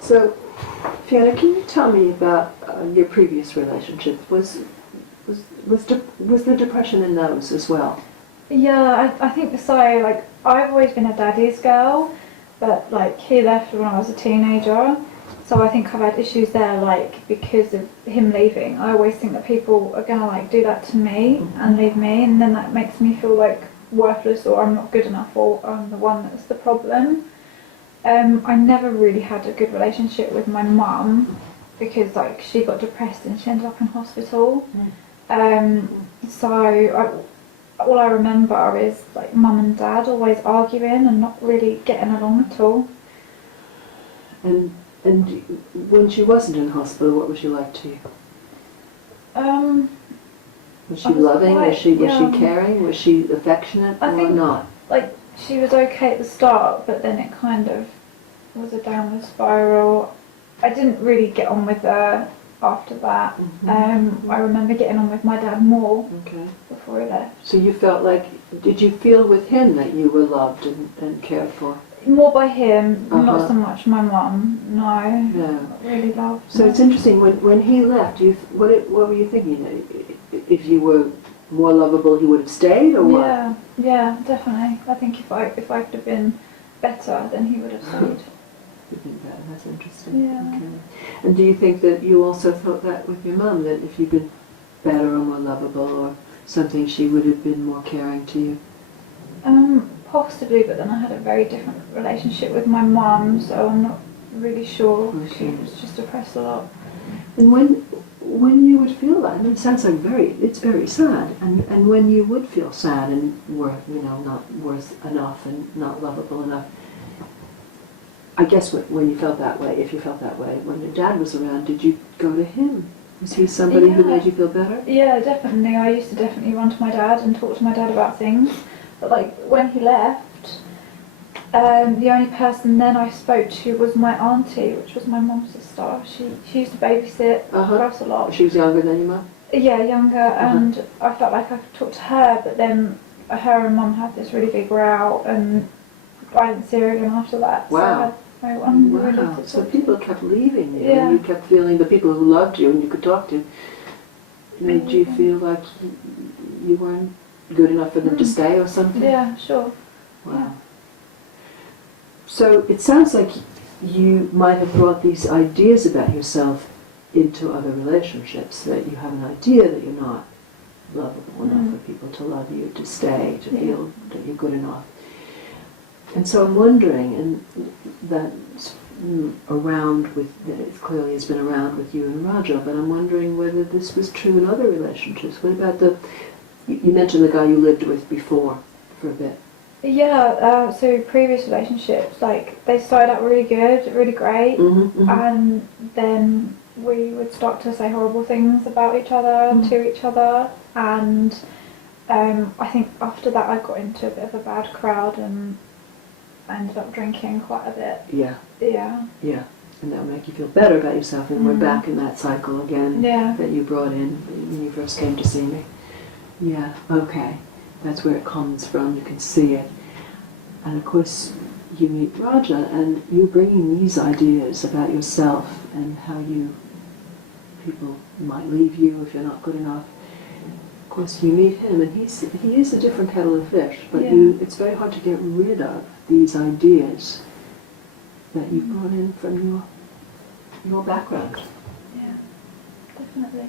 So, Fiona, can you tell me about your previous relationships? Was the depression in those as well? Yeah, I think so. Like, I've always been a daddy's girl, but like he left when I was a teenager, so I think I've had issues there. Like because of him leaving, I always think that people are gonna like do that to me and leave me, and then that makes me feel like worthless or I'm not good enough or I'm the one that's the problem. I never really had a good relationship with my mum because like she got depressed and she ended up in hospital. So all I remember is like mum and dad always arguing and not really getting along at all. And when she wasn't in hospital, what was she like to you? Um, Was she I was loving? quite Was she young. caring? Was she affectionate I or think not? like she was okay at the start, but then it kind of was a downward spiral. I didn't really get on with her after that. I remember getting on with my dad more Okay. before he left. So you felt like, did you feel with him that you were loved and cared for? More by him, not Uh-huh. so much my mum. No, Yeah. not really loved. So No. it's interesting, when he left, what were you thinking? If you were more lovable, he would have stayed, or what? Yeah, definitely. I think if I could have been better, then he would have stayed. You think that? That's interesting. Yeah. Okay. And do you think that you also felt that with your mum, that if you'd been better or more lovable or something, she would have been more caring to you? Possibly, but then I had a very different relationship with my mum, so I'm not really sure. Okay. She was just depressed a lot. And when you would feel that, I mean, it sounds like it's very sad. And when you would feel sad and were, not worth enough and not lovable enough, I guess when you felt that way, if you felt that way, when your dad was around, did you go to him? Was he somebody who made you feel better? Yeah, definitely. I used to definitely run to my dad and talk to my dad about things. But like when he left, the only person then I spoke to was my auntie, which was my mum's sister. She used to babysit for us a lot. She was younger than your mum? Yeah, younger, and I felt like I could talk to her, but then her and mum had this really big row, and I didn't see her again after that. Wow. So I had no one really to Wow. talk So to. people kept leaving you, Yeah. and you kept feeling the people who loved you and you could talk to made you feel like you weren't good enough for them to stay or something? Yeah, sure. Wow. Yeah. So it sounds like you might have brought these ideas about yourself into other relationships, that you have an idea that you're not lovable enough for people to love you, to stay, to feel that you're good enough. And so I'm wondering, and that's around with, it clearly has been around with you and Raja, but I'm wondering whether this was true in other relationships. What about you mentioned the guy you lived with before for a bit. Yeah, so previous relationships, like, they started out really good, really great, and then we would start to say horrible things about each other, to each other, and I think after that I got into a bit of a bad crowd and I ended up drinking quite a bit. Yeah. Yeah. Yeah. And that'll make you feel better about yourself, and we're back in that cycle again that you brought in when you first came to see me. Yeah, okay. That's where it comes from. You can see it. And of course, you meet Raja, and you're bringing these ideas about yourself and how people might leave you if you're not good enough. Of course, you meet him, and he is a different kettle of fish, but it's very hard to get rid of these ideas that you brought in from your background. Yeah, definitely.